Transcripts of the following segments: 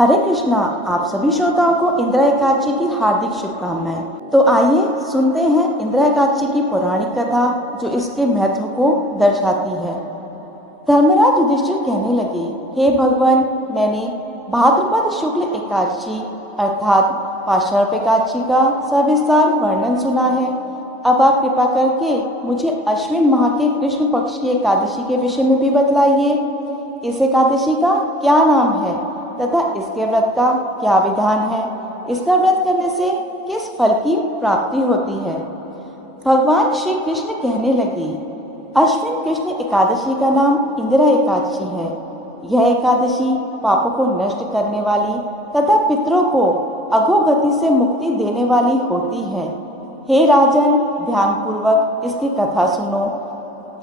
हरे कृष्णा। आप सभी श्रोताओं को इंदिरा एकादशी की हार्दिक शुभकामनाएं। तो आइए सुनते हैं इंदिरा एकादशी की पौराणिक कथा जो इसके महत्व को दर्शाती है। धर्मराज युधिष्ठिर कहने लगे, हे भगवान, मैंने भाद्रपद शुक्ल एकादशी अर्थात पाशर्प एकादशी का सविस्तार वर्णन सुना है। अब आप कृपा करके मुझे अश्विन माह के कृष्ण पक्ष की एकादशी के विषय में भी बतलाइए। इस एकादशी का क्या नाम है तथा इसके व्रत का क्या विधान है? इसका व्रत करने से किस फल की प्राप्ति होती है? भगवान श्री कृष्ण कहने लगे, अश्विन कृष्ण एकादशी का नाम इंदिरा एकादशी है। यह एकादशी पापों को नष्ट करने वाली तथा पितरों को अधोगति से मुक्ति देने वाली होती है। हे राजन, ध्यान पूर्वक इसकी कथा सुनो।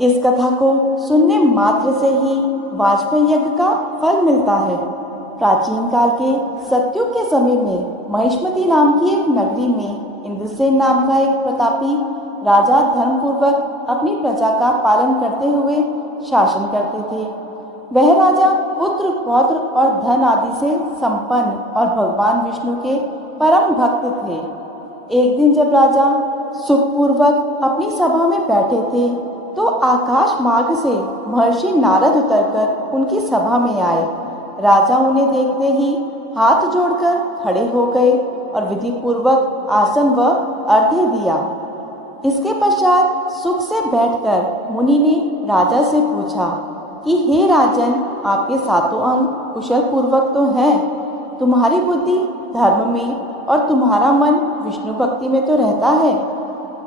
इस कथा को सुनने मात्र से ही वाजपेयी यज्ञ का फल मिलता है। प्राचीन काल के सतयुग के समय में महिष्मती नाम की एक नगरी में इंद्रसेन नाम का एक प्रतापी राजा धर्मपूर्वक अपनी प्रजा का पालन करते हुए शासन करते थे। वह राजा पुत्र पौत्र और धन आदि से संपन्न और भगवान विष्णु के परम भक्त थे। एक दिन जब राजा सुखपूर्वक अपनी सभा में बैठे थे तो आकाश मार्ग से महर्षि नारद उतरकर उनकी सभा में आए। राजा उन्हें देखते ही हाथ जोड़कर खड़े हो गए और विधि पूर्वक आसन व अर्घ्य दिया। इसके पश्चात सुख से बैठकर मुनि ने राजा से पूछा कि हे राजन, आपके सातों अंग कुशल पूर्वक तो हैं, तुम्हारी बुद्धि धर्म में और तुम्हारा मन विष्णु भक्ति में तो रहता है।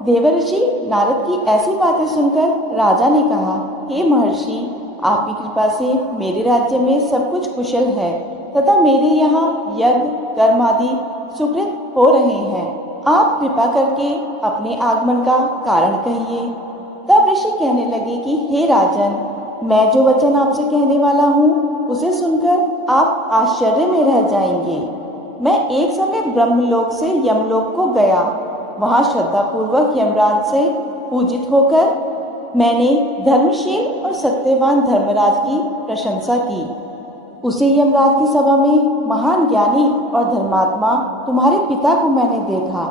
देवर्षि नारद की ऐसी बातें सुनकर राजा ने कहा, हे महर्षि, आपकी कृपा से मेरे राज्य में सब कुछ कुशल है तथा मेरे यहाँ यज्ञ कर्म आदि सुकृत हो रहे हैं। आप कृपा करके अपने आगमन का कारण कहिए। तब ऋषि कहने लगे कि हे राजन, मैं जो वचन आपसे कहने वाला हूँ उसे सुनकर आप आश्चर्य में रह जाएंगे। मैं एक समय ब्रह्मलोक से यमलोक को गया। वहाँ श्रद्धा पूर्वक यमराज से पूजित होकर मैंने धर्मशील और सत्यवान धर्मराज की प्रशंसा की। उसे यमराज की सभा में महान ज्ञानी और धर्मात्मा तुम्हारे पिता को मैंने देखा।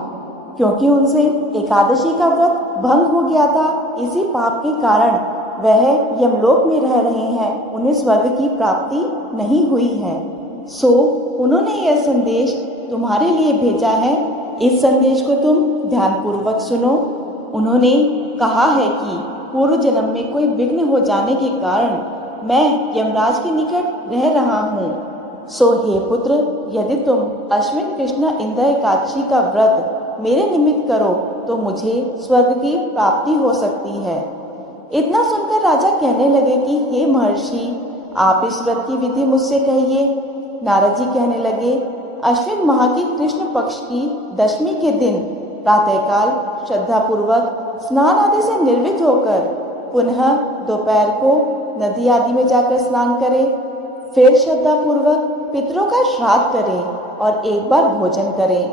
क्योंकि उनसे एकादशी का व्रत भंग हो गया था, इसी पाप के कारण वह यमलोक में रह रहे हैं, उन्हें स्वर्ग की प्राप्ति नहीं हुई है। सो उन्होंने यह संदेश तुम्हारे लिए भेजा है। इस संदेश को तुम ध्यानपूर्वक सुनो। उन्होंने कहा है कि पूर्व जन्म में कोई विघ्न हो जाने के कारण मैं यमराज के निकट रह रहा हूँ। सो हे पुत्र, यदि तुम अश्विन कृष्ण इंदिरा एकादशी का व्रत मेरे निमित्त करो तो मुझे स्वर्ग की प्राप्ति हो सकती है। इतना सुनकर राजा कहने लगे कि हे महर्षि, आप इस व्रत की विधि मुझसे कहिए। नारद जी कहने लगे, अश्विन माह की कृष्ण पक्ष की दशमी के दिन प्रातःकाल श्रद्धा पूर्वक स्नान आदि से निर्वित होकर पुनः दोपहर को नदी आदि में जाकर स्नान करें। फिर श्रद्धा पूर्वक पितरों का श्राद्ध करें और एक बार भोजन करें।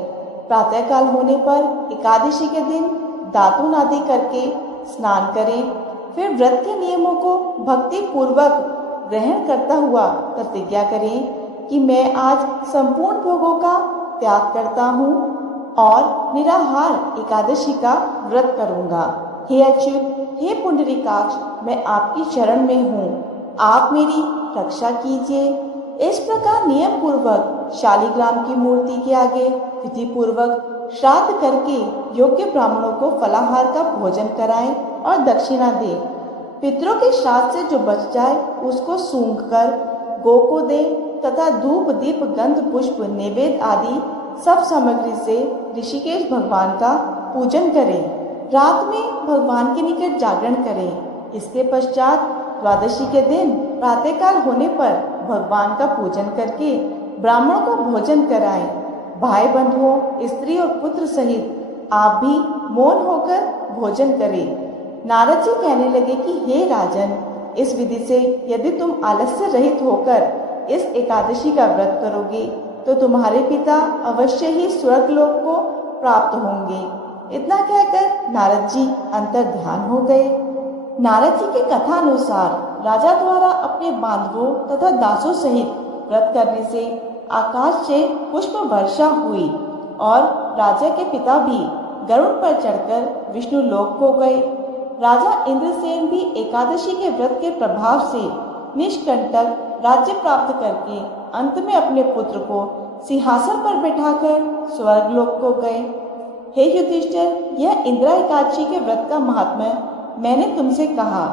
प्रातःकाल होने पर एकादशी के दिन दातून आदि करके स्नान करें। फिर व्रत के नियमों को भक्ति पूर्वक ग्रहण करता हुआ प्रतिज्ञा करें कि मैं आज संपूर्ण भोगों का त्याग करता हूँ और निराहार एकादशी का व्रत करूंगा। हे अच्युत, हे पुंडरीकाक्ष, मैं आपकी शरण में हूँ, आप मेरी रक्षा कीजिए। इस प्रकार नियम पूर्वक शालिग्राम की मूर्ति के आगे विधि पूर्वक श्राद्ध करके योग्य ब्राह्मणों को फलाहार का भोजन कराएं और दक्षिणा दें। पितरों के श्राद्ध से जो बच जाए उसको सूंघ कर गौ को दे तथा धूप दीप गंध पुष्प नैवेद्य आदि सब सामग्री से ऋषिकेश भगवान का पूजन करें। रात में भगवान के निकट जागरण करें। इसके पश्चात द्वादशी के दिन प्रातःकाल होने पर भगवान का पूजन करके ब्राह्मणों को भोजन कराएं। भाई बंधुओं, स्त्री और पुत्र सहित आप भी मौन होकर भोजन करें। नारद जी कहने लगे कि हे राजन, इस विधि से यदि तुम आलस्य रहित होकर इस एकादशी का व्रत करोगे तो तुम्हारे पिता अवश्य ही स्वर्गलोक को प्राप्त होंगे। इतना कहकर नारद जी अंतर ध्यान हो गए। नारद जी के कथा अनुसार राजा द्वारा अपने बांधवों तथा दासों सहित व्रत करने से आकाश से पुष्प वर्षा हुई और राजा के पिता भी गरुड़ पर चढ़कर विष्णु लोक को गए। राजा इंद्रसेन भी एकादशी के व्रत के प्रभाव से निष्कंटक राज्य प्राप्त करके अंत में अपने पुत्र को सिंहासन पर बैठाकर स्वर्गलोक को गए। हे युधिष्ठिर, यह इंदिरा एकादशी के व्रत का महात्म्य मैंने तुमसे कहा।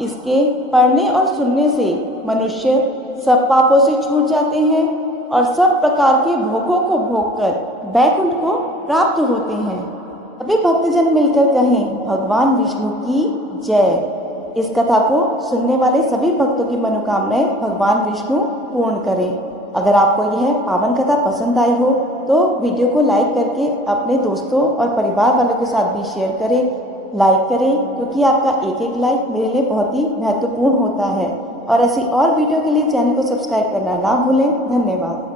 इसके पढ़ने और सुनने से मनुष्य सब पापों से छूट जाते हैं और सब प्रकार के भोगों को भोगकर वैकुंठ को प्राप्त होते हैं। सभी भक्तजन मिलकर कहें, भगवान विष्णु की जय। इस कथा को सुनने वाले सभी भक्तों की मनोकामनाएं भगवान विष्णु पूर्ण करें। अगर आपको यह पावन कथा पसंद आई हो तो वीडियो को लाइक करके अपने दोस्तों और परिवार वालों के साथ भी शेयर करें। लाइक करें क्योंकि आपका एक एक लाइक मेरे लिए बहुत ही महत्वपूर्ण होता है। और ऐसी और वीडियो के लिए चैनल को सब्सक्राइब करना ना भूलें। धन्यवाद।